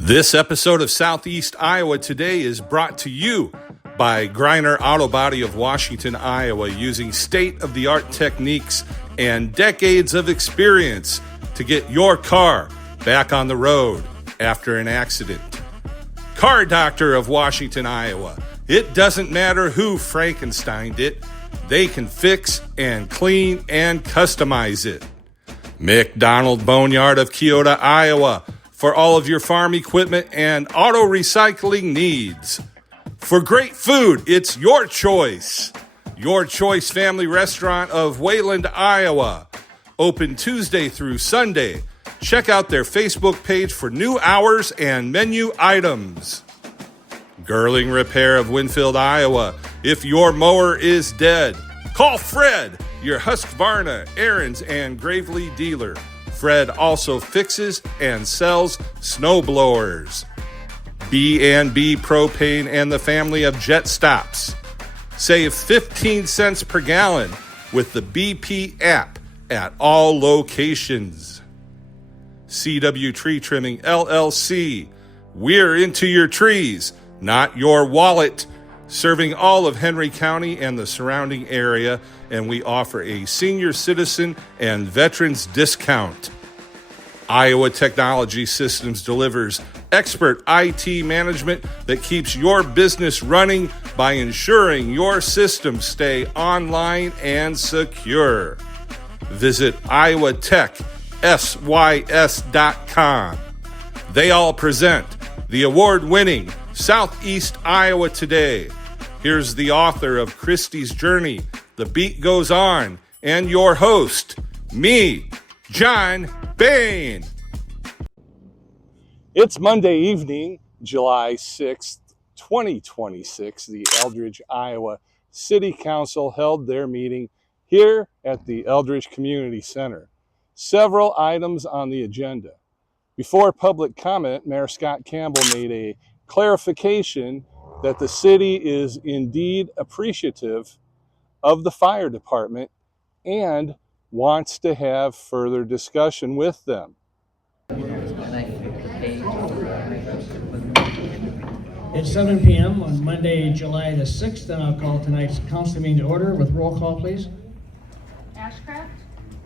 This episode of Southeast Iowa Today is brought to you by Griner Auto Body of Washington, Iowa, using state-of-the-art techniques and decades of experience to get your car back on the road after an accident. Car Doctor of Washington, Iowa. It doesn't matter who Frankensteined it, they can fix and clean and customize it. McDonald Boneyard of Keota, Iowa, for all of your farm equipment and auto recycling needs. For great food, it's your choice. Your Choice Family Restaurant of Wayland, Iowa. Open Tuesday through Sunday. Check out their Facebook page for new hours and menu items. Girling Repair of Winfield, Iowa. If your mower is dead, call Fred, your Husqvarna, Aaron's, and Gravely dealer. Fred also fixes and sells snow blowers. B&B Propane and the family of Jet Stops. Save 15 cents per gallon with the BP app at all locations. CW Tree Trimming LLC. We're into your trees, not your wallet. Serving all of Henry County and the surrounding area, and we offer a senior citizen and veterans discount. Iowa Technology Systems delivers expert IT management that keeps your business running by ensuring your systems stay online and secure. Visit iowatechsys.com. They all present the award-winning Southeast Iowa Today. Here's the author of Christie's Journey, The Beat Goes On, and your host, me, John Bain. It's Monday evening, July 6th, 2026. The Eldridge, Iowa City Council held their meeting here at the Eldridge Community Center. Several items on the agenda. Before public comment, Mayor Scott Campbell made a clarification that the city is indeed appreciative of the fire department and wants to have further discussion with them. It's 7 p.m. on Monday, July the 6th, and I'll call tonight's council meeting to order with roll call, please. Ashcraft?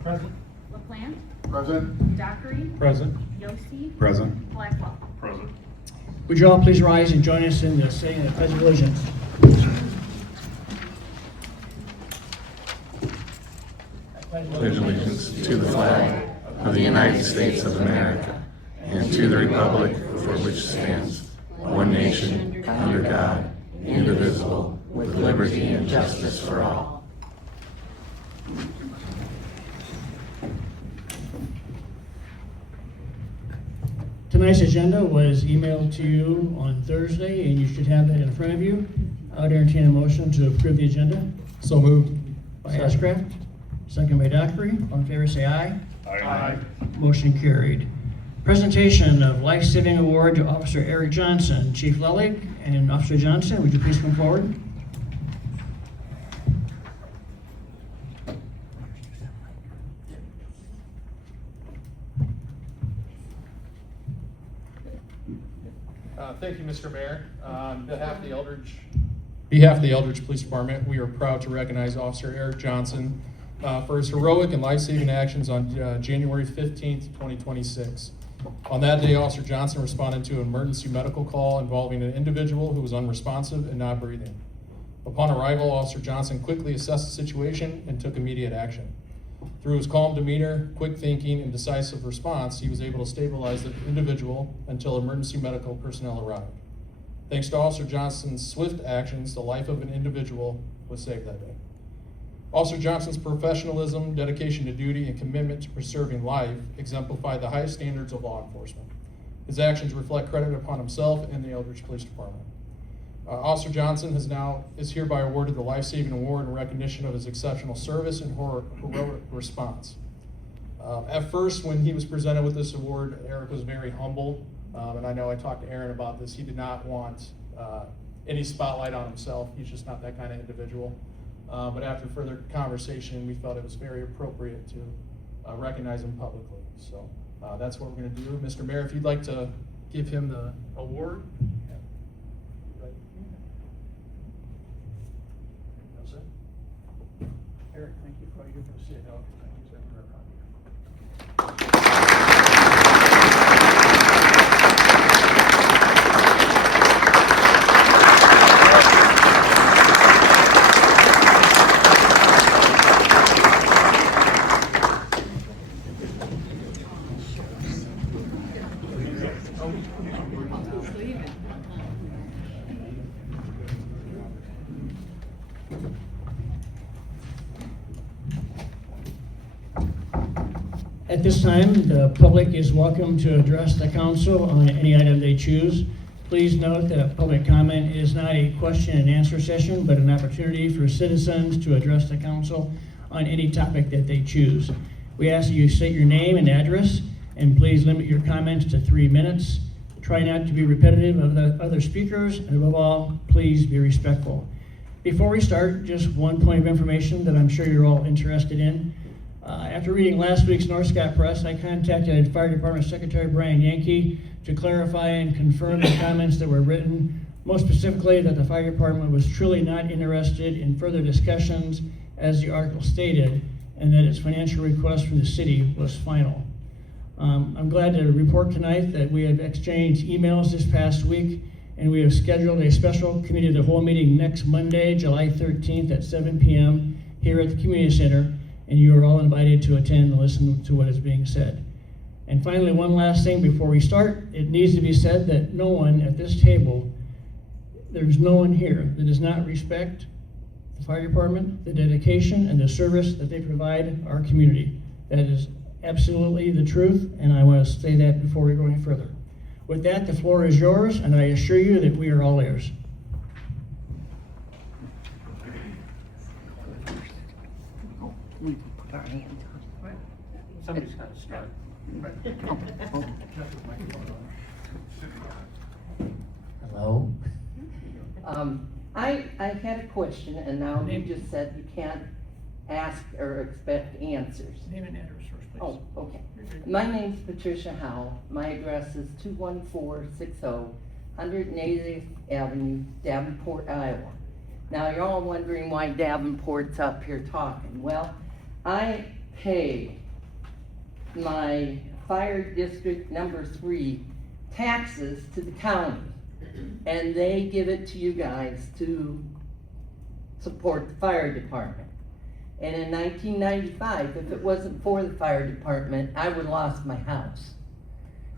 Present. LaPlante? Present. Dockery? Present. Yossi? Present. Blackwell? Present. Would you all please rise and join us in the saying of the Pledge of Allegiance? Pledge allegiance to the flag of the United States of America and to the republic for which stands one nation under God, indivisible, with liberty and justice for all. Tonight's agenda was emailed to you on Thursday, and you should have that in front of you. I would entertain a motion to approve the agenda. So moved. By Ashcraft, second by Dockery. All in favor, say aye. Aye. Motion carried. Presentation of Life-Saving Award to Officer Erik Johnson. Chief Lellig and Officer Johnson, would you please come forward? Thank you, Mr. Mayor. On behalf of the Eldridge Police Department, we are proud to recognize Officer Erik Johnson for his heroic and life-saving actions on January 15th, 2026. On that day, Officer Johnson responded to an emergency medical call involving an individual who was unresponsive and not breathing. Upon arrival, Officer Johnson quickly assessed the situation and took immediate action. Through his calm demeanor, quick thinking, and decisive response, he was able to stabilize the individual until emergency medical personnel arrived. Thanks to Officer Johnson's swift actions, the life of an individual was saved that day. Officer Johnson's professionalism, dedication to duty, and commitment to preserving life exemplify the highest standards of law enforcement. His actions reflect credit upon himself and the Eldridge Police Department. Officer Johnson is hereby awarded the Life-Saving Award in recognition of his exceptional service and heroic response. At first, when he was presented with this award, Erik was very humble, and I know I talked to Aaron about this. He did not want any spotlight on himself. He's just not that kind of individual. But after further conversation, we felt it was very appropriate to recognize him publicly. So that's what we're going to do. Mr. Mayor, if you'd like to give him the award. Eric, thank you for all you do for the city. At this time, the public is welcome to address the council on any item they choose. Please note that public comment is not a question and answer session, but an opportunity for citizens to address the council on any topic that they choose. We ask that you state your name and address, and please limit your comments to 3 minutes. Try not to be repetitive of the other speakers, and above all, please be respectful. Before we start, just one point of information that I'm sure you're all interested in. After reading last week's North Scott Press, I contacted Fire Department Secretary Brian Yankee to clarify and confirm the comments that were written, most specifically that the fire department was truly not interested in further discussions, as the article stated, and that its financial request from the city was final. I'm glad to report tonight that we have exchanged emails this past week, and we have scheduled a special committee of the whole meeting next Monday, July 13th at 7 p.m. here at the Community Center, and you are all invited to attend and listen to what is being said. And finally, one last thing before we start, it needs to be said that no one at this table, there's no one here that does not respect the fire department, the dedication and the service that they provide our community. That is absolutely the truth, and I want to say that before we go any further. With that, the floor is yours, and I assure you that we are all ears. We put our hands on. Somebody's got to start. Hello? I had a question, and now you just said you can't ask or expect answers. Name and address first, please. Oh, okay. My name's Patricia Howell. My address is 21460 180th Avenue, Davenport, Iowa. Now, you're all wondering why Davenport's up here talking. Well, I pay my fire district number 3 taxes to the county, and they give it to you guys to support the fire department. And in 1995, if it wasn't for the fire department, I would have lost my house.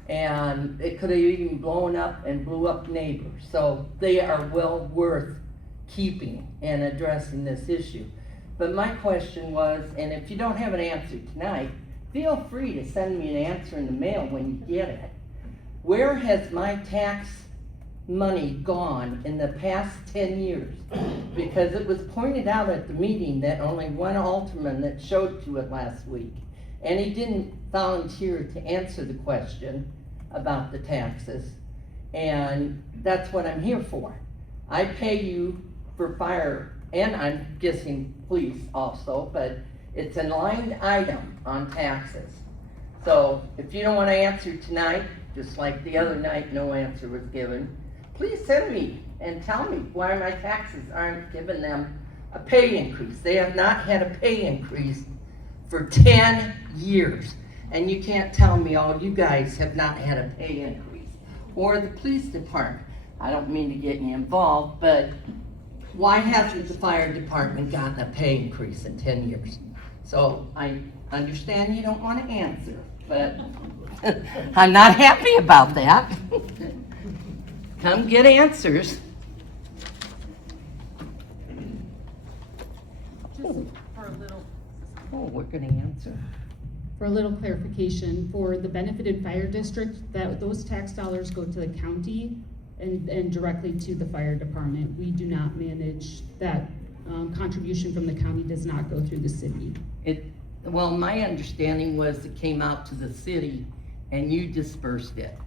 And it could have even blown up and blew up neighbors. So they are well worth keeping and addressing this issue. But my question was, and if you don't have an answer tonight, feel free to send me an answer in the mail when you get it. Where has my tax money gone in the past 10 years? Because it was pointed out at the meeting that only one alderman that showed to it last week, and he didn't volunteer to answer the question about the taxes, and that's what I'm here for. I pay you for fire, and I'm guessing police also, but it's a line item on taxes. So if you don't want to answer tonight, just like the other night no answer was given, please send me and tell me why my taxes aren't giving them a pay increase. They have not had a pay increase for 10 years. And you can't tell me, oh, you guys have not had a pay increase. Or the police department. I don't mean to get you involved, but why hasn't the fire department gotten a pay increase in 10 years? So I understand you don't want to answer, but I'm not happy about that. Come get answers. Just for a little, Oh, we're gonna answer. For a little clarification, for the benefited fire district, that those tax dollars go to the county and directly to the fire department. We do not manage that. Contribution from the county does not go through the city. Well, my understanding was it came out to the city and you dispersed it.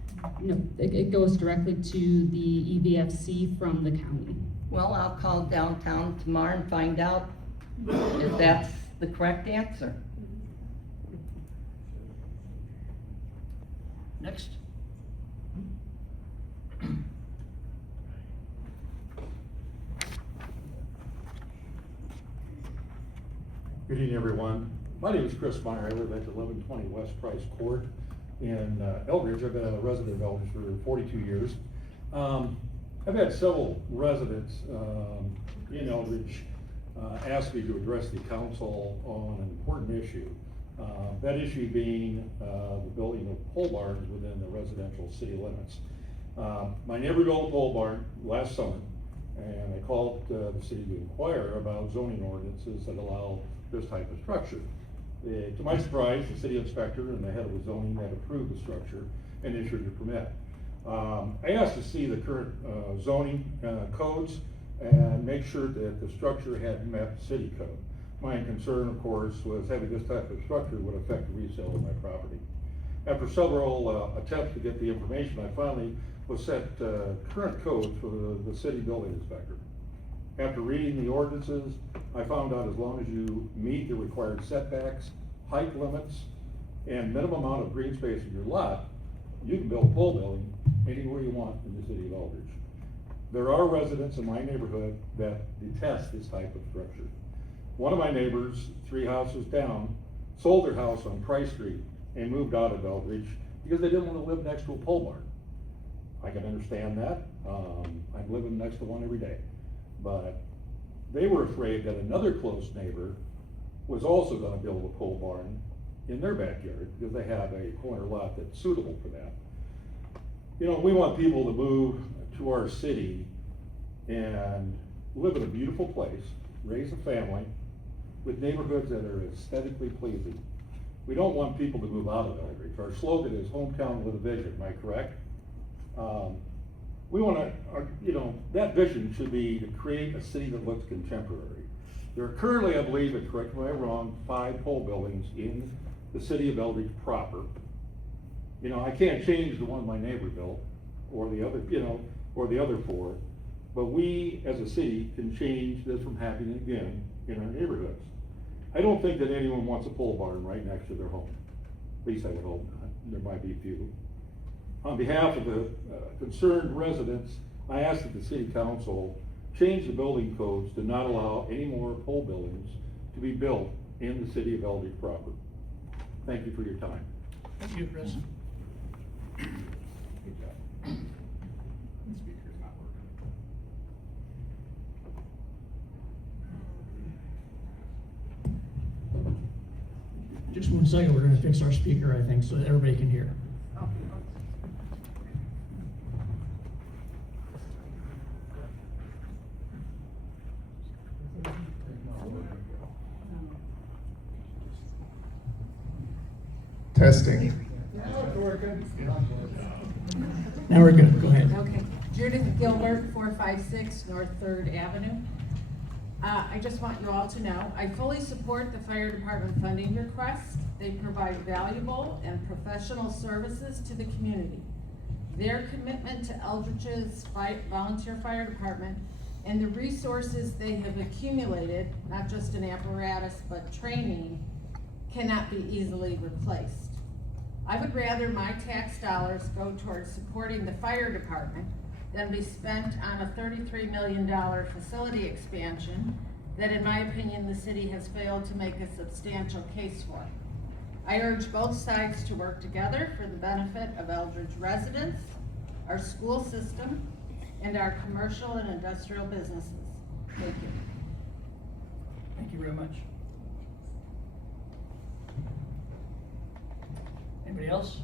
No, it goes directly to the EVFC from the county. Well, I'll call downtown tomorrow and find out if that's the correct answer. Next. Good evening, everyone. My name is Chris Meyer. I live at 1120 West Price Court in Eldridge. I've been a resident of Eldridge for 42 years. I've had several residents in Eldridge ask me to address the council on an important issue. That issue being the building of pole barns within the residential city limits. My neighbor built a pole barn last summer, and I called the city to inquire about zoning ordinances that allow this type of structure. To my surprise, the city inspector and the head of the zoning had approved the structure and issued a permit. I asked to see the current zoning codes and make sure that the structure had met city code. My concern, of course, was having this type of structure would affect the resale of my property. After several attempts to get the information, I finally was sent current codes for the city building inspector. After reading the ordinances, I found out as long as you meet the required setbacks, height limits, and minimum amount of green space in your lot, you can build a pole building anywhere you want in the city of Eldridge. There are residents in my neighborhood that detest this type of structure. One of my neighbors, 3 houses down, sold their house on Price Street and moved out of Eldridge because they didn't want to live next to a pole barn. I can understand that. I'm living next to one every day. But they were afraid that another close neighbor was also gonna build a pole barn in their backyard because they have a corner lot that's suitable for that. You know, we want people to move to our city and live in a beautiful place, raise a family with neighborhoods that are aesthetically pleasing. We don't want people to move out of Eldridge. Our slogan is hometown with a vision, am I correct? We want to, that vision should be to create a city that looks contemporary. There are currently, I believe, and correct me if I'm wrong, 5 pole buildings in the city of Eldridge proper. You know, I can't change the one my neighbor built, or the other, or the other 4, but we as a city can change this from happening again in our neighborhoods. I don't think that anyone wants a pole barn right next to their home. At least I would hope not. There might be a few. On behalf of the concerned residents, I ask that the city council change the building codes to not allow any more pole buildings to be built in the city of Eldridge proper. Thank you for your time. Thank you, Chris. Just 1 second, we're gonna fix our speaker, I think, so that everybody can hear. Testing. Now we're good, go ahead. Okay, Judith Gilbert, 456 North 3rd Avenue. I just want you all to know, I fully support the fire department funding request. They provide valuable and professional services to the community. Their commitment to Eldridge's volunteer fire department and the resources they have accumulated, not just in apparatus, but training, cannot be easily replaced. I would rather my tax dollars go towards supporting the fire department than be spent on a $33 million facility expansion that, in my opinion, the city has failed to make a substantial case for. I urge both sides to work together for the benefit of Eldridge residents, our school system, and our commercial and industrial businesses. Thank you. Thank you very much. Anybody else?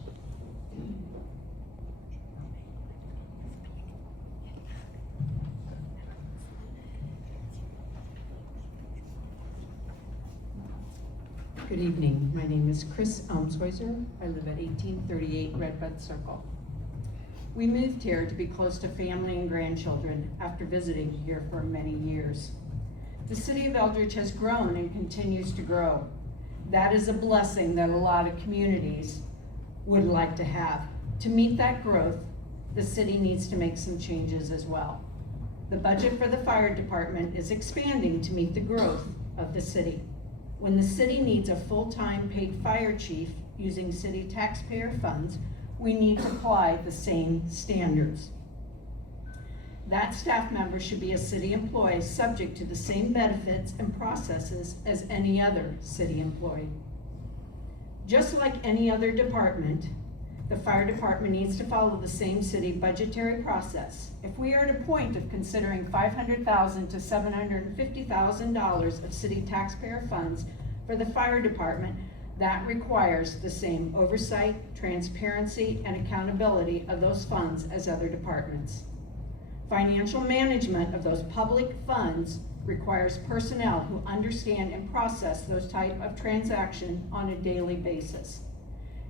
Good evening. My name is Chris Elmshäuser. I live at 1838 Redbud Circle. We moved here to be close to family and grandchildren after visiting here for many years. The city of Eldridge has grown and continues to grow. That is a blessing that a lot of communities would like to have. To meet that growth, the city needs to make some changes as well. The budget for the fire department is expanding to meet the growth of the city. When the city needs a full-time paid fire chief using city taxpayer funds, we need to apply the same standards. That staff member should be a city employee subject to the same benefits and processes as any other city employee. Just like any other department, the fire department needs to follow the same city budgetary process. If we are at a point of considering $500,000 to $750,000 of city taxpayer funds for the fire department, that requires the same oversight, transparency, and accountability of those funds as other departments. Financial management of those public funds requires personnel who understand and process those type of transactions on a daily basis.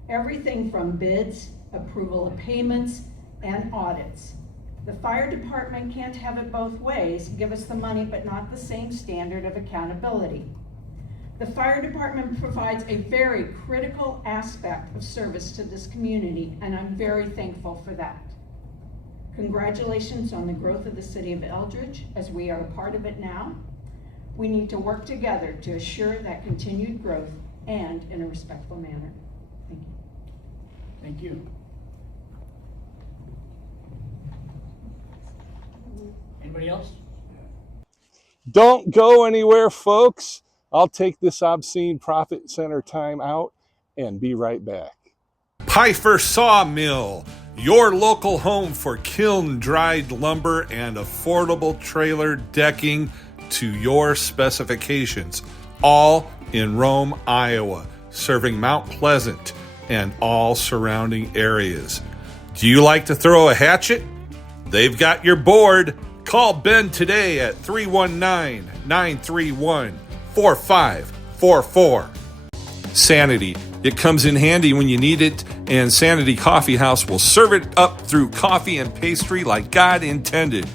Everything from bids, approval of payments, and audits. The fire department can't have it both ways, give us the money but not the same standard of accountability. The fire department provides a very critical aspect of service to this community, and I'm very thankful for that. Congratulations on the growth of the city of Eldridge, as we are a part of it now. We need to work together to assure that continued growth and in a respectful manner. Thank you. Thank you. Anybody else? Don't go anywhere, folks. I'll take this obscene profit center time out and be right back. Pfeiffer Sawmill, your local home for kiln-dried lumber and affordable trailer decking to your specifications. All in Rome, Iowa, serving Mount Pleasant and all surrounding areas. Do you like to throw a hatchet? They've got your board. Call Ben today at 319-931-4544. Sanity. It comes in handy when you need it, and Sanity Coffee House will serve it up through coffee and pastry like God intended.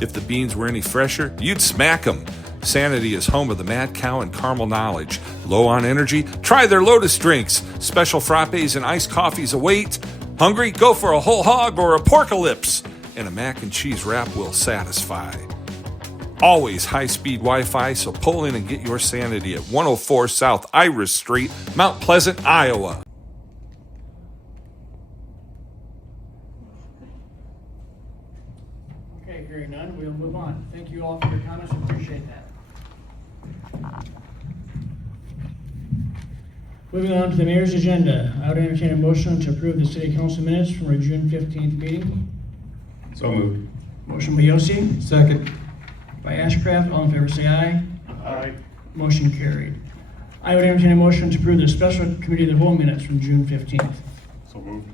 If the beans were any fresher, you'd smack them. Sanity is home of the Mad Cow and Caramel Knowledge. Low on energy? Try their Lotus drinks. Special frappes and iced coffees await. Hungry? Go for a whole hog or a porcalypse. And a mac and cheese wrap will satisfy. Always high-speed Wi-Fi, so pull in and get your Sanity at 104 South Iris Street, Mount Pleasant, Iowa. Okay, hearing none, we'll move on. Thank you all for your comments, appreciate that. Moving on to the mayor's agenda, I would entertain a motion to approve the city council minutes from our June 15th meeting. So moved. Motion by Yossi, Second. by Ashcraft. All in favor say aye. Aye. Motion carried. I would entertain a motion to approve the special committee of the whole minutes from June 15th. So moved.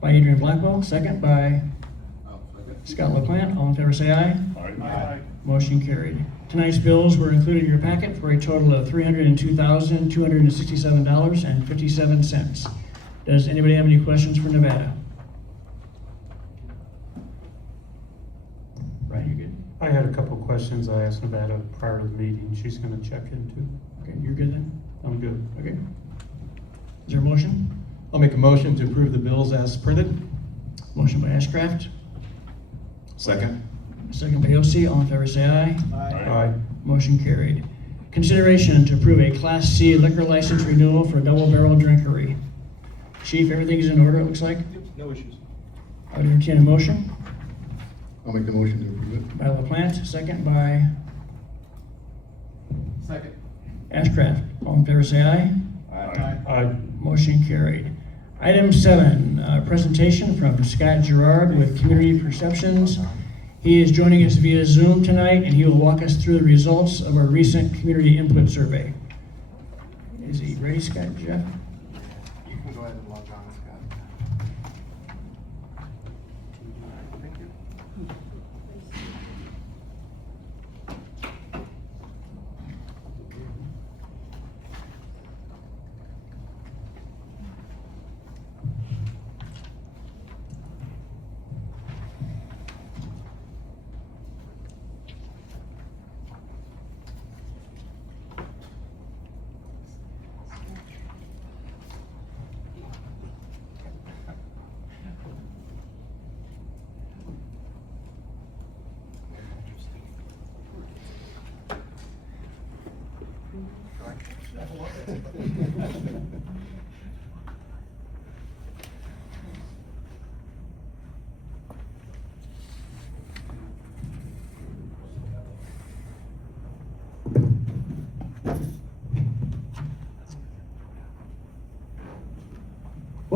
By Adrian Blackwell, second by Scott LaPlante. All in favor say aye. Aye. Motion carried. Tonight's bills were included in your packet for a total of $302,267.57. Does anybody have any questions for Nevada? Right, you good? I had a couple of questions I asked Nevada prior to the meeting. She's going to check into. Okay, you're good then? I'm good. Okay. Is there a motion? I'll make a motion to approve the bills as printed. Motion by Ashcraft, Second. second by Yossi. All in favor say aye. Aye. Motion carried. Consideration to approve a Class C liquor license renewal for Double Barrel Drinkery. Chief, everything's in order, it looks like? No issues. I would entertain a motion. I'll make the motion to approve it. By LaPlante, second by Second. Ashcraft. All in favor say aye. Aye. Motion carried. Item 7, presentation from Scott Girard with Community Perceptions. He is joining us via Zoom tonight, and he will walk us through the results of our recent community input survey. Is he ready, Scott? Jeff? You can go ahead and log on, Scott. Thank you.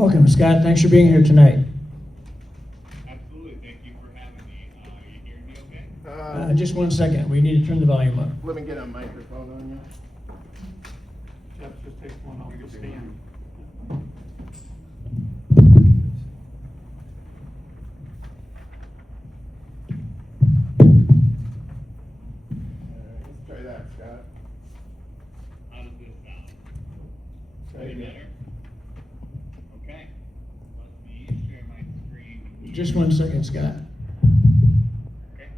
Welcome, Scott. Thanks for being here tonight. Absolutely. Thank you for having me. You hearing me okay? Just 1 second. We need to turn the volume up. Let me get a microphone on you. Jeff, just take one off the stand. Let's try that, Scott. How does this sound? Try Any again. better? Okay. Let me share my screen. Just 1 second, Scott. Okay.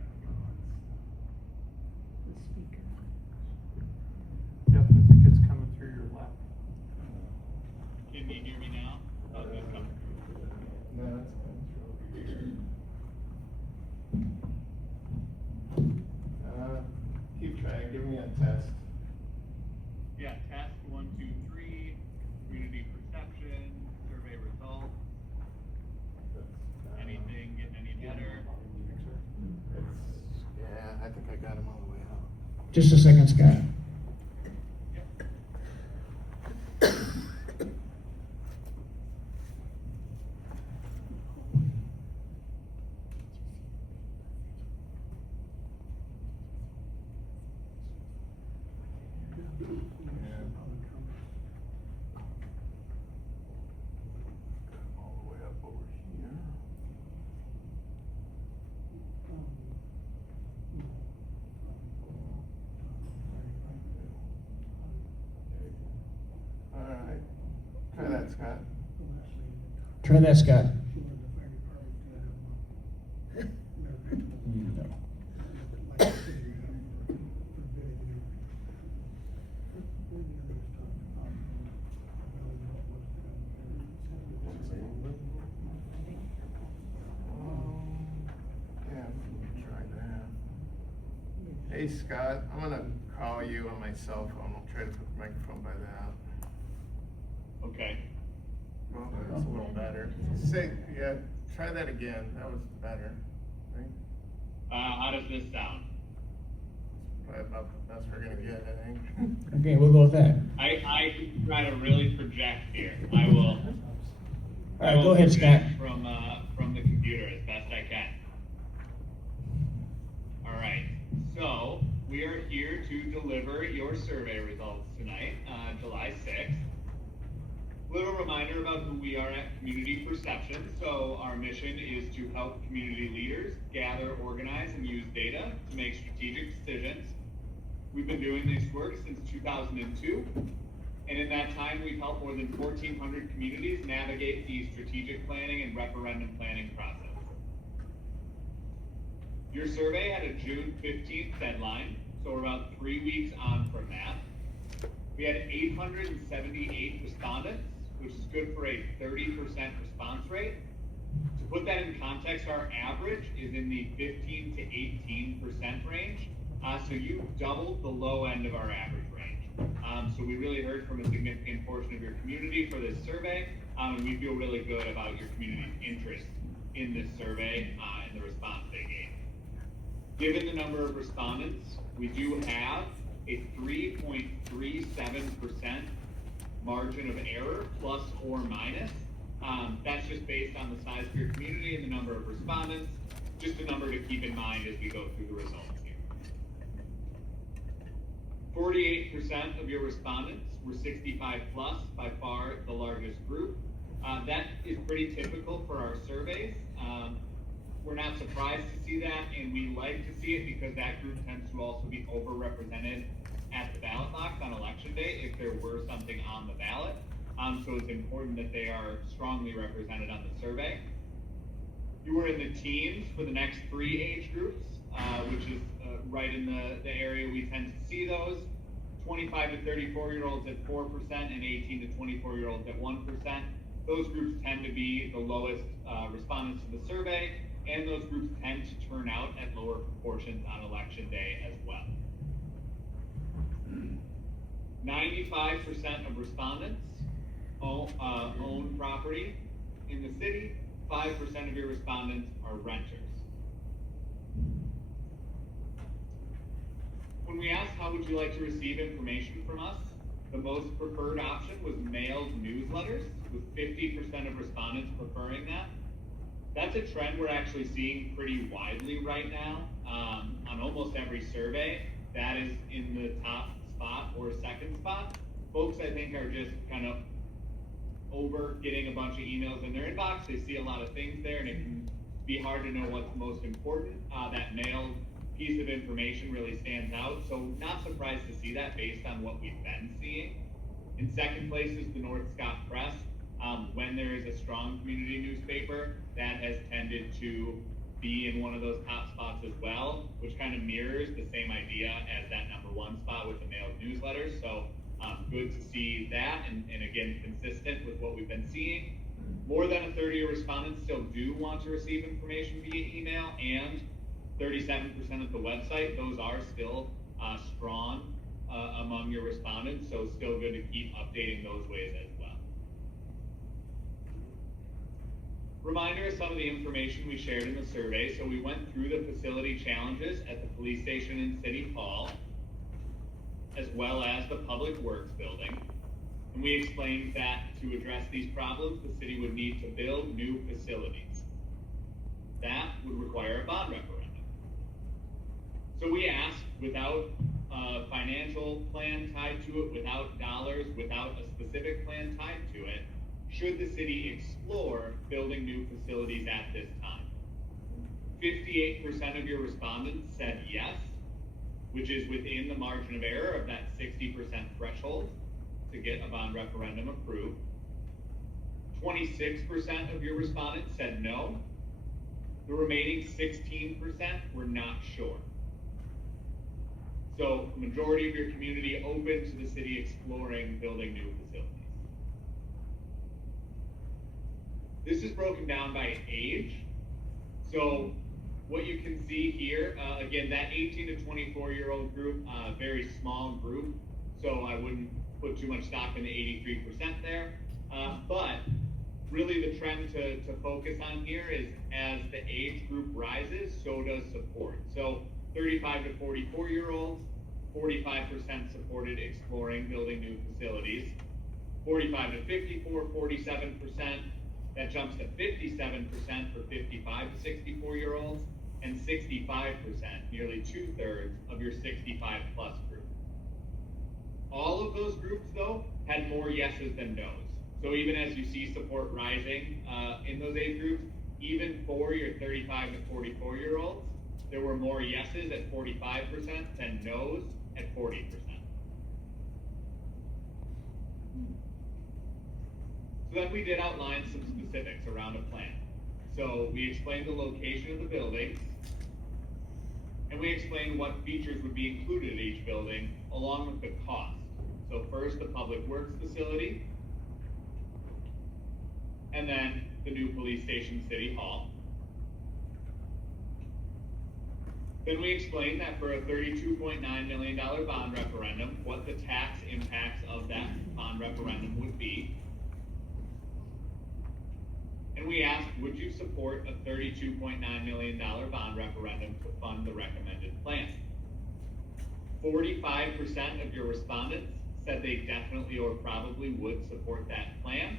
Jeff, I think it's coming through your lap. Can you hear me now? How's this coming? No, it's coming through. Keep trying, give me a test. Yeah, test 1, 2, 3, community perception, survey results. Anything getting any better? Yeah, I think I got him all the way out. Just a second, Scott. All the way up over here. All right, try that, Scott. Try that, Scott. Yeah, try that. Hey, Scott, I'm gonna call you on my cell phone. I'll try to put the microphone by that. Okay. Well, that's a little better. Say, yeah, try that again. That was better, right? How does this sound? Probably about the best we're gonna get, I think. Okay, we'll go with that. I can try to really project here. I will. All right, go ahead, Scott. From the computer as best I can. All right. So we are here to deliver your survey results tonight, July 6th. Little reminder about who we are at Community Perception. So our mission is to help community leaders gather, organize, and use data to make strategic decisions. We've been doing this work since 2002. And in that time, we've helped more than 1,400 communities navigate the strategic planning and referendum planning process. Your survey had a June 15th deadline, so we're about 3 weeks on from that. We had 878 respondents, which is good for a 30% response rate. To put that in context, our average is in the 15 to 18% range. So you doubled the low end of our average range. So we really heard from a significant portion of your community for this survey, and we feel really good about your community's interest in this survey and the response they gave. Given the number of respondents, we do have a 3.37% margin of error, plus or minus. That's just based on the size of your community and the number of respondents. Just a number to keep in mind as we go through the results here. 48% of your respondents were 65 plus, by far the largest group. That is pretty typical for our surveys. We're not surprised to see that, and we like to see it because that group tends to also be overrepresented at the ballot box on election day if there were something on the ballot. So it's important that they are strongly represented on the survey. You were in the teens for the next 3 age groups, which is right in the area we tend to see those. 25 to 34-year-olds at 4% and 18 to 24-year-olds at 1%. Those groups tend to be the lowest respondents to the survey, and those groups tend to turn out at lower proportions on election day as well. 95% of respondents own property in the city. 5% of your respondents are renters. When we asked how would you like to receive information from us, The most preferred option was mailed newsletters, with 50% of respondents preferring that. That's a trend we're actually seeing pretty widely right now. On almost every survey, that is in the top spot or second spot. Folks, I think, are just kind of over getting a bunch of emails in their inbox. They see a lot of things there, and it can be hard to know what's most important. That mailed piece of information really stands out. So not surprised to see that based on what we've been seeing. In second place is the North Scott Press. When there is a strong community newspaper, that has tended to be in one of those top spots as well, which kind of mirrors the same idea as that number one spot with the mailed newsletters. So good to see that, and again, consistent with what we've been seeing. More than a third of your respondents still do want to receive information via email, and 37% of the website. Those are still strong among your respondents, so still good to keep updating those ways as well. Reminder of some of the information we shared in the survey. So we went through the facility challenges at the police station and City Hall, as well as the Public Works building. And we explained that to address these problems, the city would need to build new facilities. That would require a bond referendum. So we asked, without a financial plan tied to it, without dollars, without a specific plan tied to it, should the city explore building new facilities at this time? 58% of your respondents said yes, which is within the margin of error of that 60% threshold to get a bond referendum approved. 26% of your respondents said no. The remaining 16% were not sure. So the majority of your community open to the city exploring building new facilities. This is broken down by age. So what you can see here, again, that 18 to 24-year-old group, very small group. So I wouldn't put too much stock in the 83% there. But really the trend to focus on here is as the age group rises, so does support. So 35 to 44-year-olds, 45% supported exploring building new facilities. 45 to 54, 47%. That jumps to 57% for 55 to 64-year-olds, and 65%, nearly 2/3 of your 65 plus group. All of those groups, though, had more yeses than nos. So even as you see support rising in those age groups, even for your 35 to 44-year-olds, there were more yeses at 45% than nos at 40%. So then we did outline some specifics around a plan. So we explained the location of the buildings, and we explained what features would be included in each building, along with the cost. So first, the Public Works facility, and then the new police station, City Hall. Then we explained that for a $32.9 million bond referendum, what the tax impacts of that bond referendum would be. And we asked, would you support a $32.9 million bond referendum to fund the recommended plan? 45% of your respondents said they definitely or probably would support that plan,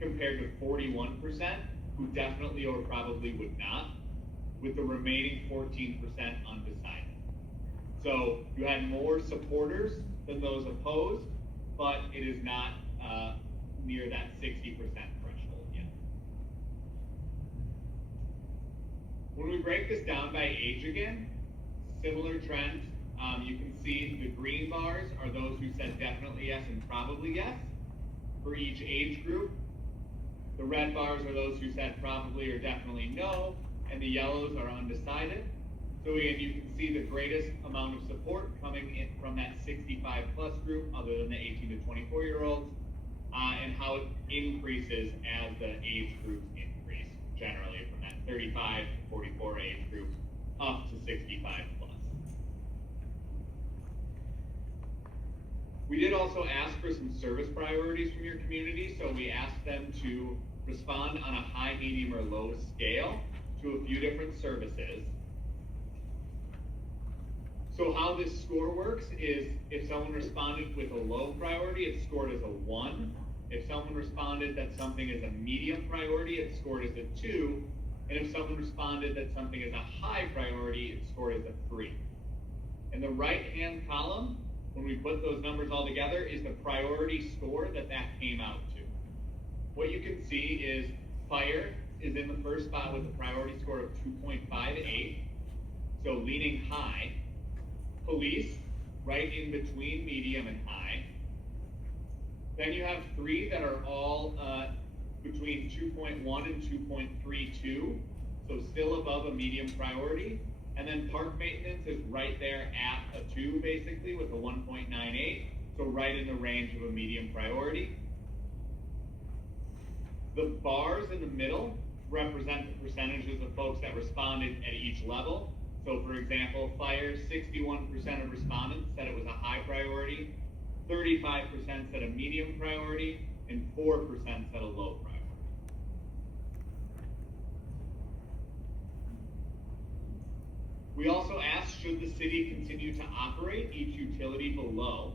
compared to 41% who definitely or probably would not, with the remaining 14% undecided. So you had more supporters than those opposed, but it is not near that 60% threshold yet. When we break this down by age again, similar trend. You can see the green bars are those who said definitely yes and probably yes for each age group. The red bars are those who said probably or definitely no, and the yellows are undecided. So again, you can see the greatest amount of support coming in from that 65 plus group, other than the 18 to 24-year-olds, and how it increases as the age groups increase, generally from that 35 to 44 age group up to 65 plus. We did also ask for some service priorities from your community, so we asked them to respond on a high, medium, or low scale to a few different services. So how this score works is if someone responded with a low priority, it's scored as a 1. If someone responded that something is a medium priority, it's scored as a 2. And if someone responded that something is a high priority, it's scored as a 3. In the right-hand column, when we put those numbers all together, is the priority score that came out to. What you can see is fire is in the first spot with a priority score of 2.58, so leaning high. Police, right in between medium and high. Then you have 3 that are all between 2.1 and 2.32, so still above a medium priority. And then park maintenance is right there at a 2, basically, with a 1.98, so right in the range of a medium priority. The bars in the middle represent the percentages of folks that responded at each level. So for example, fire, 61% of respondents said it was a high priority, 35% said a medium priority, and 4% said a low priority. We also asked, should the city continue to operate each utility below?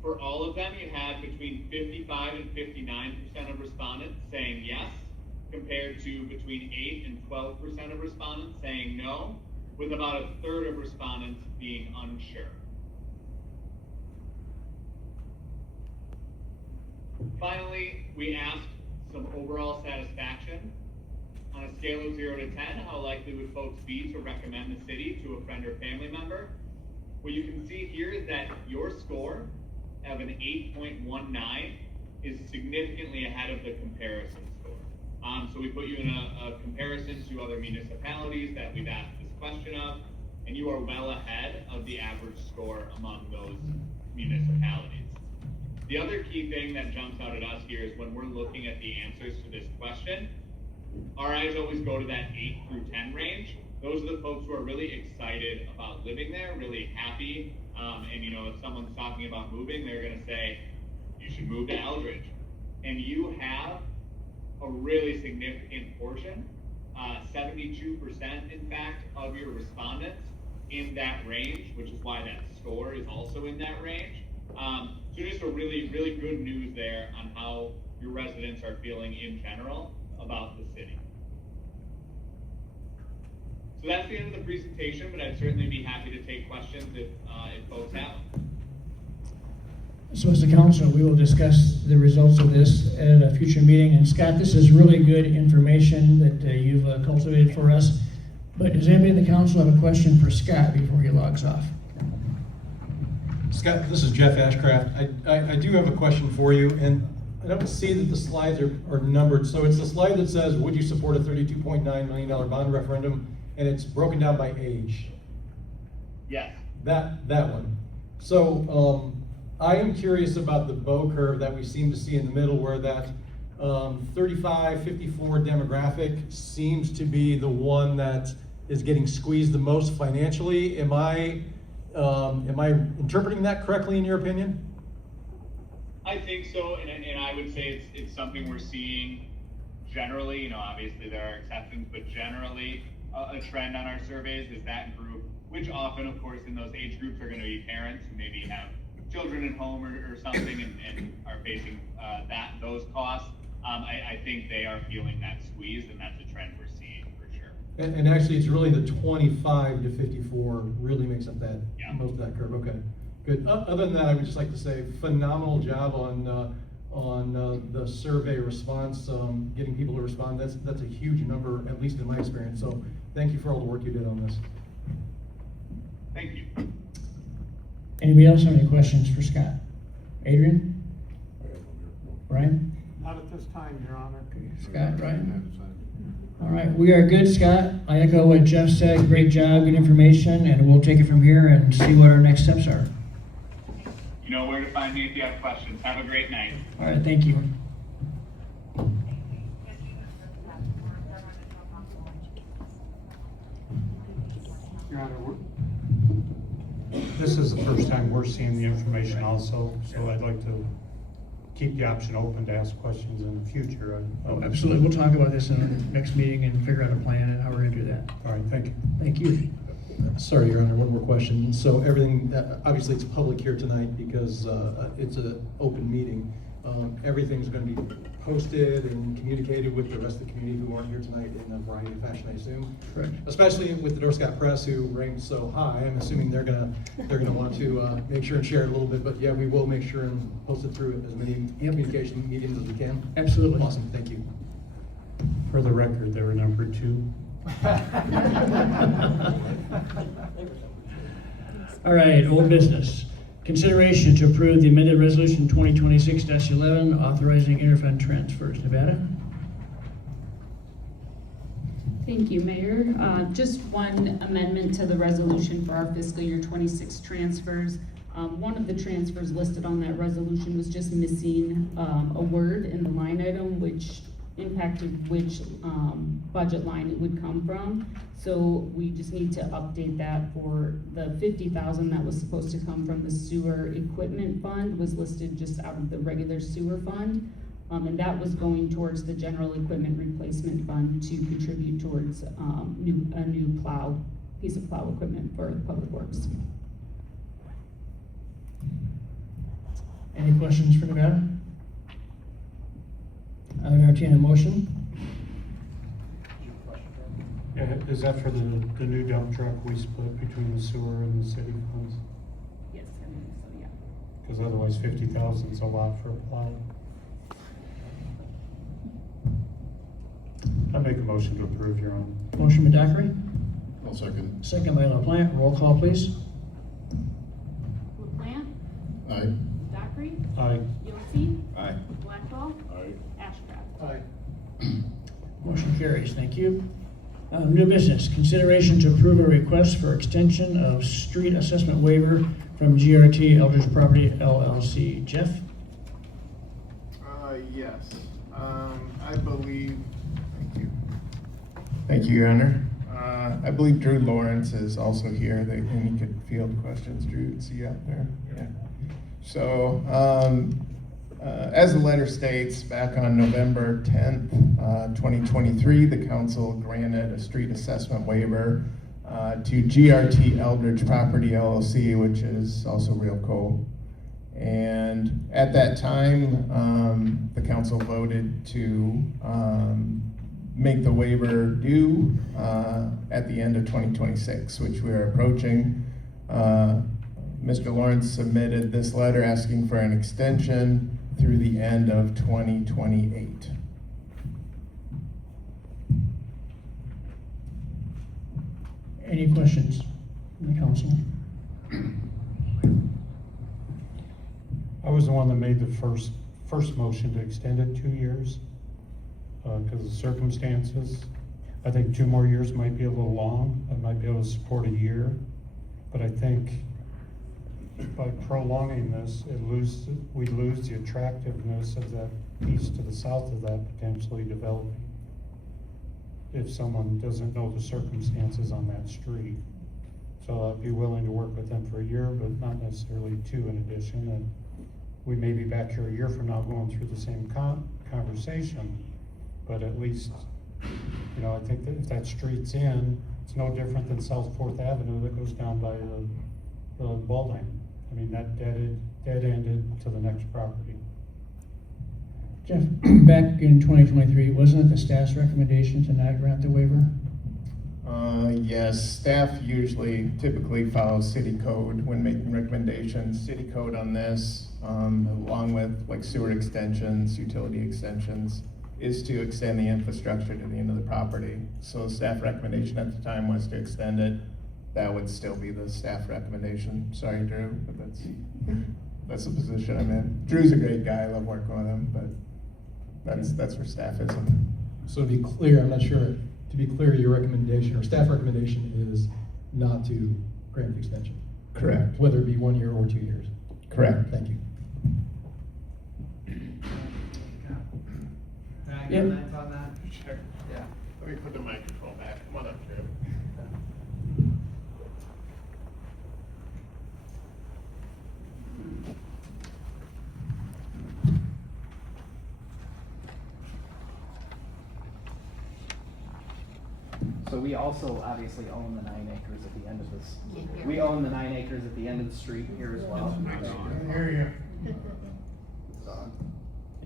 For all of them, you have between 55 and 59% of respondents saying yes, compared to between 8 and 12% of respondents saying no, with about a third of respondents being unsure. Finally, we asked some overall satisfaction. On a scale of 0 to 10, how likely would folks be to recommend the city to a friend or family member? What you can see here is that your score of an 8.19 is significantly ahead of the comparison score. So we put you in a comparison to other municipalities that we've asked this question of, and you are well ahead of the average score among those municipalities. The other key thing that jumps out at us here is when we're looking at the answers to this question, our eyes always go to that 8 through 10 range. Those are the folks who are really excited about living there, really happy. And you know, if someone's talking about moving, they're gonna say, you should move to Eldridge. And you have a really significant portion, 72% in fact of your respondents in that range, which is why that score is also in that range. So just a really, really good news there on how your residents are feeling in general about the city. So that's the end of the presentation, but I'd certainly be happy to take questions if folks have them. So as the council, we will discuss the results of this at a future meeting. And Scott, this is really good information that you've cultivated for us. But does anybody in the council have a question for Scott before he logs off? Scott, this is Jeff Ashcraft. I do have a question for you, and I don't see that the slides are numbered. So it's the slide that says, would you support a $32.9 million bond referendum? And it's broken down by age. Yes. That one. So I am curious about the bow curve that we seem to see in the middle, where that 35, 54 demographic seems to be the one that is getting squeezed the most financially. Am I interpreting that correctly in your opinion? I think so, and I would say it's something we're seeing generally. You know, obviously there are exceptions, but generally a trend on our surveys is that group, which often, of course, in those age groups are going to be parents who maybe have children at home or something and are facing those costs. I think they are feeling that squeeze, and that's a trend we're seeing for sure. And actually, it's really the 25 to 54 really makes up that most of that curve. Okay, good. Other than that, I would just like to say phenomenal job on the survey response, getting people to respond. That's a huge number, at least in my experience. So thank you for all the work you did on this. Thank you. Anybody else have any questions for Scott? Adrian? Brian? Not at this time, Your Honor. Scott, Brian? All right, we are good, Scott. I echo what Jeff said. Great job, good information, and we'll take it from here and see what our next steps are. You know where to find me if you have questions. Have a great night. All right, thank you. Your Honor, this is the first time we're seeing the information also, so I'd like to keep the option open to ask questions in the future. Oh, absolutely. We'll talk about this in the next meeting and figure out a plan and how we're going to do that. All right, thank you. Thank you. Sorry, Your Honor, one more question. So everything, obviously it's public here tonight because it's an open meeting. Everything's going to be posted and communicated with the rest of the community who aren't here tonight in a variety of fashion, I assume. Correct. Especially with the North Scott Press, who ranks so high. I'm assuming they're gonna want to make sure and share it a little bit. But yeah, we will make sure and post it through as many communication mediums as we can. Absolutely. Awesome, thank you. For the record, they were number 2. All right, old business. Consideration to approve the amended resolution 2026-11 authorizing interfund transfers. Nevada? Thank you, Mayor. Just one amendment to the resolution for our fiscal year 26 transfers. One of the transfers listed on that resolution was just missing a word in the line item, which impacted which budget line it would come from. So we just need to update that for the $50,000 that was supposed to come from the sewer equipment fund was listed just out of the regular sewer fund. And that was going towards the general equipment replacement fund to contribute towards a new piece of plow equipment for Public Works. Any questions for Nevada? I would entertain a motion. Yeah, is that for the new dump truck we split between the sewer and the city funds? Yes, I believe so, yeah. Because otherwise 50,000 is a lot for a plow. I make a motion to approve, Your Honor. Motion by Dockery, I'll second. second by LaPlante. Roll call, please. LaPlante, Aye. Dockery, Aye. Yossi, Aye. Blackwell, Aye. Ashcraft. Aye. Motion carries. Thank you. New business. Consideration to approve a request for extension of street assessment waiver from GRT Eldridge Property LLC. Jeff? Yes. I believe, thank you, Your Honor. I believe Drew Lawrence is also here, and he could field questions. Drew, see you out there? Yeah. So, as the letter states, back on November 10th, 2023, the council granted a street assessment waiver to GRT Eldridge Property LLC, which is also Realco. And at that time, the council voted to make the waiver due at the end of 2026, which we are approaching. Mr. Lawrence submitted this letter asking for an extension through the end of 2028. Any questions from the council? I was the one that made the first motion to extend it 2 years because of circumstances. I think 2 more years might be a little long. I might be able to support a year, but I think by prolonging this, we lose the attractiveness of that piece to the south of that potentially developing. If someone doesn't know the circumstances on that street. So I'd be willing to work with them for a year, but not necessarily 2 in addition. And we may be back here a year from now going through the same conversation, but at least, you know, I think that if that street's in, it's no different than South 4th Avenue that goes down by the ball lane. I mean, that dead ended to the next property. Jeff, back in 2023, wasn't it the staff's recommendation to not grant the waiver? Yes, staff typically follows city code when making recommendations. City code on this, along with like sewer extensions, utility extensions, is to extend the infrastructure to the end of the property. So the staff recommendation at the time was to extend it. That would still be the staff recommendation. Sorry, Drew, but that's the position I'm in. Drew's a great guy. I love working with him, but that's where staff is. So to be clear, I'm not sure, to be clear, your recommendation or staff recommendation is not to grant the extension? Correct. Whether it be 1 year or 2 years? Correct. Thank you. Can I Yep. comment on that? Sure, yeah. Let me put the microphone back. Come on up, Drew. So we also obviously own the 9 acres at the end of this. We own the 9 acres at the end of the street here as well. It's on.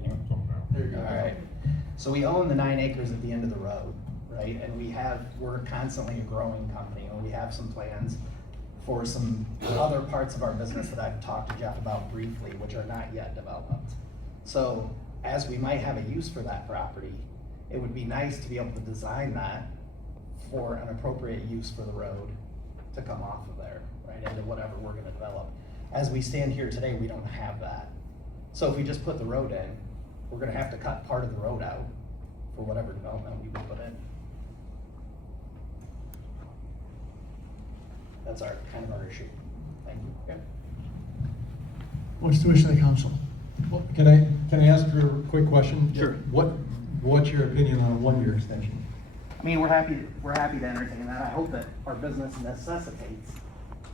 Can you? All right. So we own the 9 acres at the end of the road, right? And we're constantly a growing company, and we have some plans for some other parts of our business that I've talked to Jeff about briefly, which are not yet developed. So as we might have a use for that property, it would be nice to be able to design that for an appropriate use for the road to come off of there, right, into whatever we're gonna develop. As we stand here today, we don't have that. So if we just put the road in, we're gonna have to cut part of the road out for whatever development we would put in. That's kind of our issue. Thank you. Yeah. What's the wish of the council? Can I ask you a quick question? Sure. What's your opinion on a 1-year extension? I mean, we're happy to entertain that. I hope that our business necessitates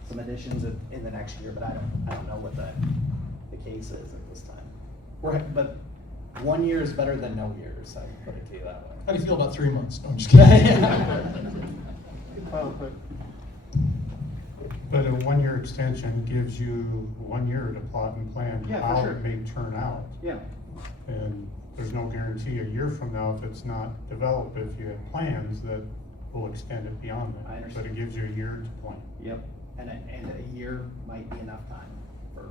some additions in the next year, but I don't know what the case is at this time. But 1 year is better than no years, I can put it to you that way. How do you feel about 3 months? No, I'm just kidding. Well, But a 1-year extension gives you 1 year to plot and plan Yeah, for how sure. it may turn out. Yeah. And there's no guarantee a year from now, if it's not developed, if you have plans that will extend it beyond I that. understand. But it gives you a year to plan. Yep. And a year might be enough time for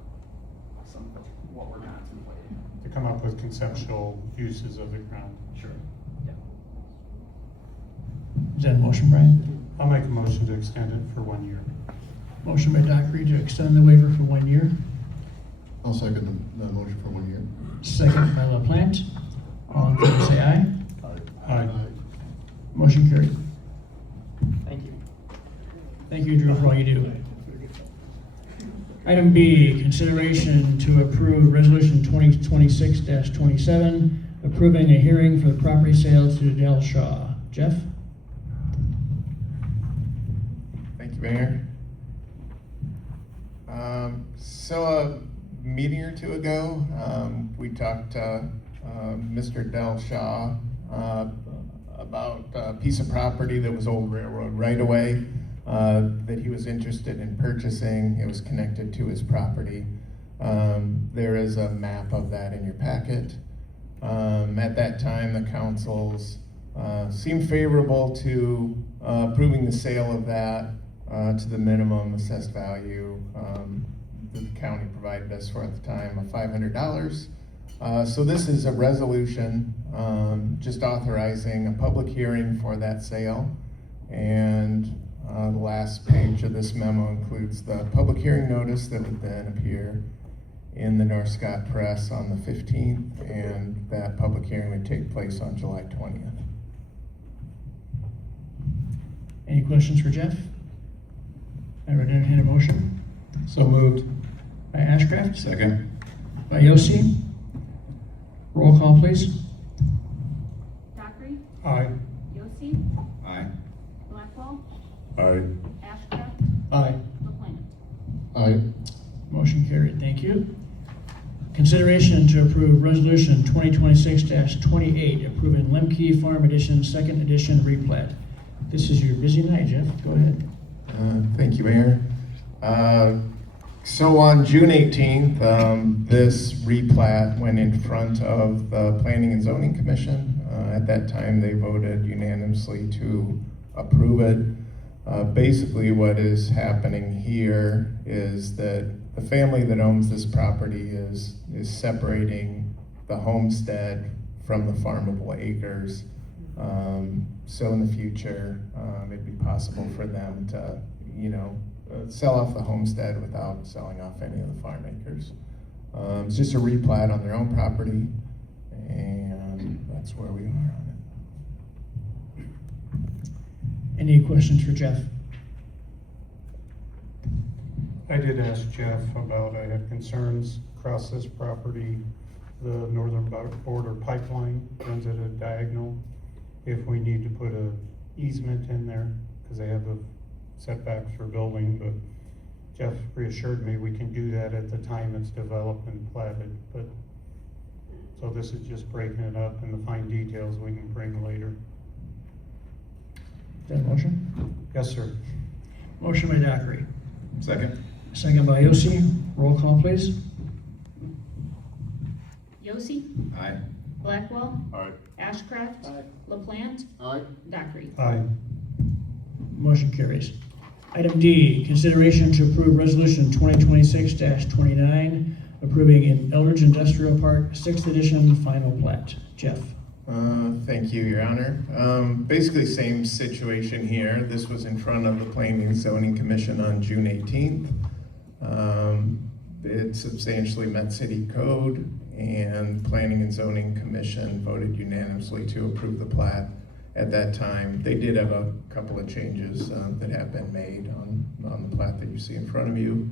some of what we're contemplating. To come up with conceptual uses of the ground. Sure. Yeah. Is that a motion, Brian? I'll make a motion to extend it for 1 year. Motion by Dockery to extend the waiver for 1 year. I'll second the motion for 1 year. Second by LaPlante. All in favor, say aye. Aye. Motion carried. Thank you. Thank you, Drew, for all you do. Item B, consideration to approve resolution 2026-27, approving a hearing for the property sale to Del Shaw. Jeff? Thank you, Mayor. So a meeting or two ago, we talked to Mr. Del Shaw about a piece of property that was old railroad right-of-way that he was interested in purchasing. It was connected to his property. There is a map of that in your packet. At that time, the councils seemed favorable to approving the sale of that to the minimum assessed value that the county provided us for at the time of $500. So this is a resolution just authorizing a public hearing for that sale. And the last page of this memo includes the public hearing notice that would then appear in the North Scott Press on the 15th, and that public hearing would take place on July 20th. Any questions for Jeff? I would entertain a motion. So moved. By Ashcraft, Second. by Yossi. Roll call, please. Dockery, Aye. Yossi, Aye. Blackwell, Aye. Ashcraft, Aye. LaPlante. Aye. Motion carried, thank you. Consideration to approve resolution 2026-28, approving Lemke Farm Edition, second edition replat. This is your busy night, Jeff, go ahead. Thank you, Mayor. So on June 18th, this replat went in front of the Planning and Zoning Commission. At that time, they voted unanimously to approve it. Basically, what is happening here is that the family that owns this property is separating the homestead from the farmable acres. So in the future, it'd be possible for them to, sell off the homestead without selling off any of the farm acres. It's just a replat on their own property, and that's where we are on it. Any questions for Jeff? I did ask Jeff about, I had concerns across this property. The northern border pipeline runs at a diagonal. If we need to put a easement in there, because they have the setbacks for building, but Jeff reassured me we can do that at the time it's developed and platted. But so this is just breaking it up, and the fine details we can bring later. that a motion? Yes, sir. Motion by Dockery, Second? second by Yossi. Roll call, please. Yossi, Aye. Blackwell, Aye. Ashcraft, LaPlante, Aye. Dockery. Aye. Motion carries. Item D, consideration to approve resolution 2026-29, approving an Eldridge Industrial Park 6th edition final plat. Jeff. Thank you, Your Honor. Basically, same situation here. This was in front of the Planning and Zoning Commission on June 18th. It substantially met city code, and Planning and Zoning Commission voted unanimously to approve the plat at that time. They did have a couple of changes that have been made on the plat that you see in front of you.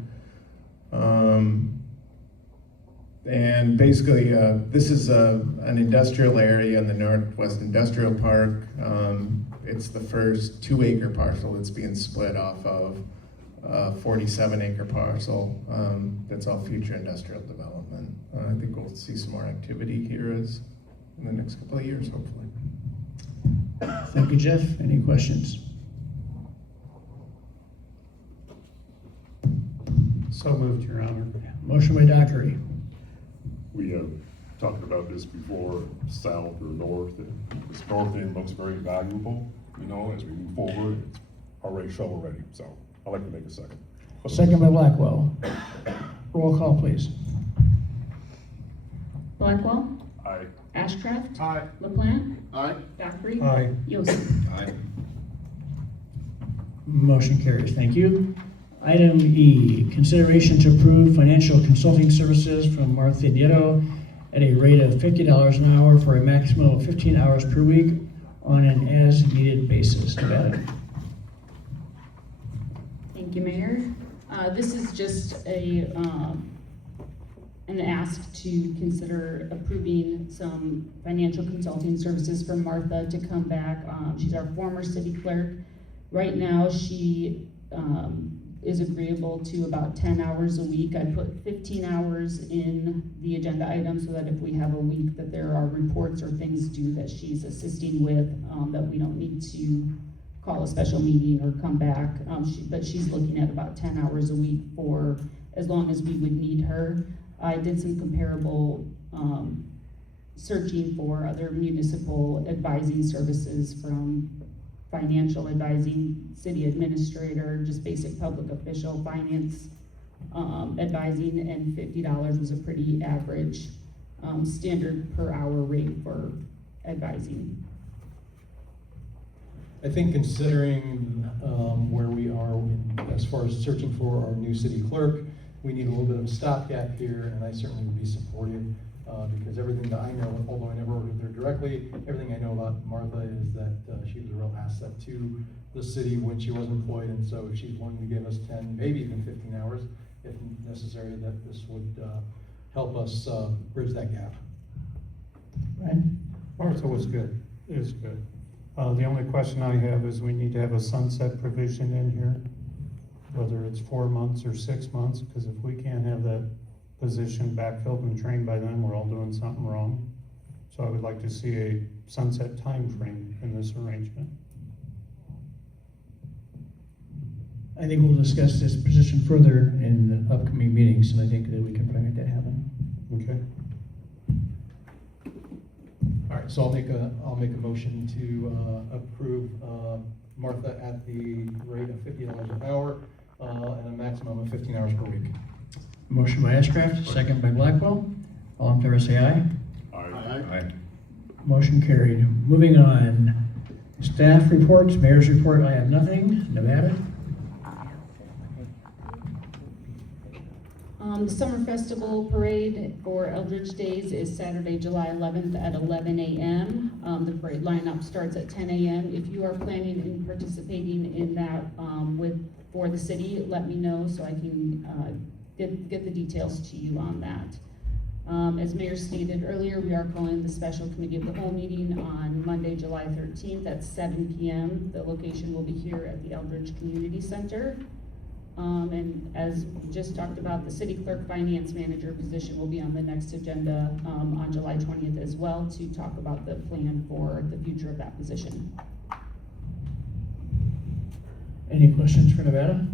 And basically, this is an industrial area in the Northwest Industrial Park. It's the first 2-acre parcel that's being split off of a 47-acre parcel. That's all future industrial development. I think we'll see some more activity here in the next couple of years, hopefully. Thank you, Jeff. Any questions? So moved, Your Honor. Motion by Dockery, We have talked about this before, south or north, and this north end looks very valuable, you know, as we move forward. It's already shovel ready, so I'd like to make a second. second by Blackwell. Roll call, please. Blackwell, Aye. Ashcraft, Aye. LaPlante, Aye. Dockery. Aye. Yossi. Aye. Motion carries. Thank you. Item E, consideration to approve financial consulting services from Martha Nieto at a rate of $50 an hour for a maximum of 15 hours per week on an as-needed basis. Nevada. Thank you, Mayor. This is just an ask to consider approving some financial consulting services from Martha to come back. She's our former city clerk. Right now, she is agreeable to about 10 hours a week. I put 15 hours in the agenda item so that if we have a week that there are reports or things due that she's assisting with, that we don't need to call a special meeting or come back. But she's looking at about 10 hours a week for as long as we would need her. I did some comparable searching for other municipal advising services, from financial advising, city administrator, just basic public official finance advising, and $50 was a pretty average standard per hour rate for advising. I think considering where we are as far as searching for our new city clerk, we need a little bit of a stopgap here, and I certainly would be supportive because everything that I know, although I never worked with her directly, everything I know about Martha is that she was a real asset to the city when she was employed, and so if she's willing to give us 10, maybe even 15 hours, if necessary, that this would help us bridge that gap. Right? Martha was good. It was good. The only question I have is we need to have a sunset provision in here, whether it's 4 months or 6 months, because if we can't have that position backfilled and trained by then, we're all doing something wrong. So I would like to see a sunset time frame in this arrangement. I think we'll discuss this position further in the upcoming meetings, and I think that we can make that happen. Okay. All right, so I'll make a motion to approve Martha at the rate of $50 an hour and a maximum of 15 hours per week. Motion by Ashcraft, second by Blackwell. All in favor say aye. Aye. Motion carried. Moving on. Staff reports, mayor's report, I have nothing. Nevada? The Summer Festival Parade for Eldridge Days is Saturday, July 11th at 11 a.m. The parade lineup starts at 10 a.m. If you are planning on participating in that for the city, let me know so I can get the details to you on that. As Mayor stated earlier, we are calling the special committee of the whole meeting on Monday, July 13th at 7 p.m. The location will be here at the Eldridge Community Center. And as we just talked about, the city clerk finance manager position will be on the next agenda on July 20th as well, to talk about the plan for the future of that position. Any questions for Nevada?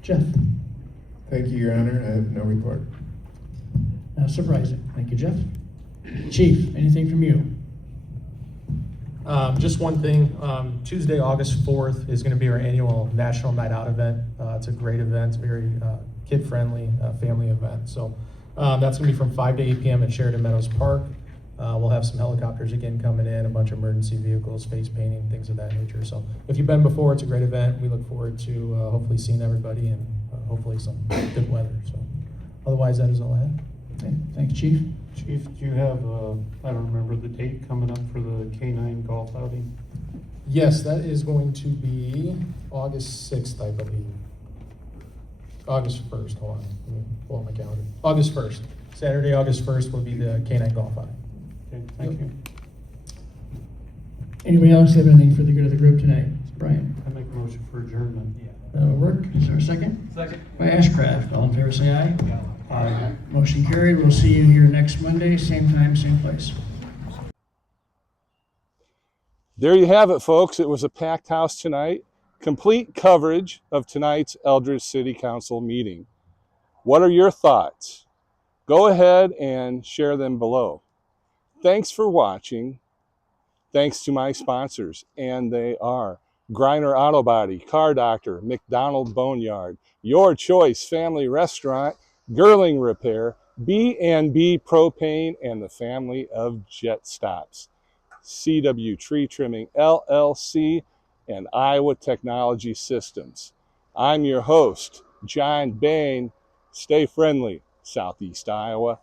Jeff? Thank you, Your Honor. I have no report. Not surprising. Thank you, Jeff. Chief, anything from you? Just one thing, Tuesday, August 4th is going to be our annual National Night Out event. It's a great event, very kid-friendly, family event. So that's going to be from 5 to 8 p.m. at Sheridan Meadows Park. We'll have some helicopters again coming in, a bunch of emergency vehicles, face painting, things of that nature. So if you've been before, it's a great event. We look forward to hopefully seeing everybody and hopefully some good weather. So otherwise, that is all I have. Okay, thanks, Chief. Chief, do you have, I don't remember the date coming up for the K-9 golf outing? Yes, that is going to be August 6th, I believe. August 1st, hold on, let me pull out my calendar. August 1st, Saturday, August 1st will be the K-9 golf outing. Okay, thank you. Anybody else have anything for the good of the group tonight? Brian? I make a motion for adjournment. That'll work. Is there a second? Second. By Ashcraft. All in favor, say aye. Aye. Motion carried. We'll see you here next Monday, same time, same place. There you have it, folks. It was a packed house tonight. Complete coverage of tonight's Eldridge City Council meeting. What are your thoughts? Go ahead and share them below. Thanks for watching. Thanks to my sponsors, and they are Griner Auto Body, Car Doctor, McDonald Boneyard, Your Choice Family Restaurant, Girling Repair, B&B Propane, and the family of Jet Stops, CW Tree Trimming LLC, and Iowa Technology Systems. I'm your host, John Bain. Stay friendly, Southeast Iowa.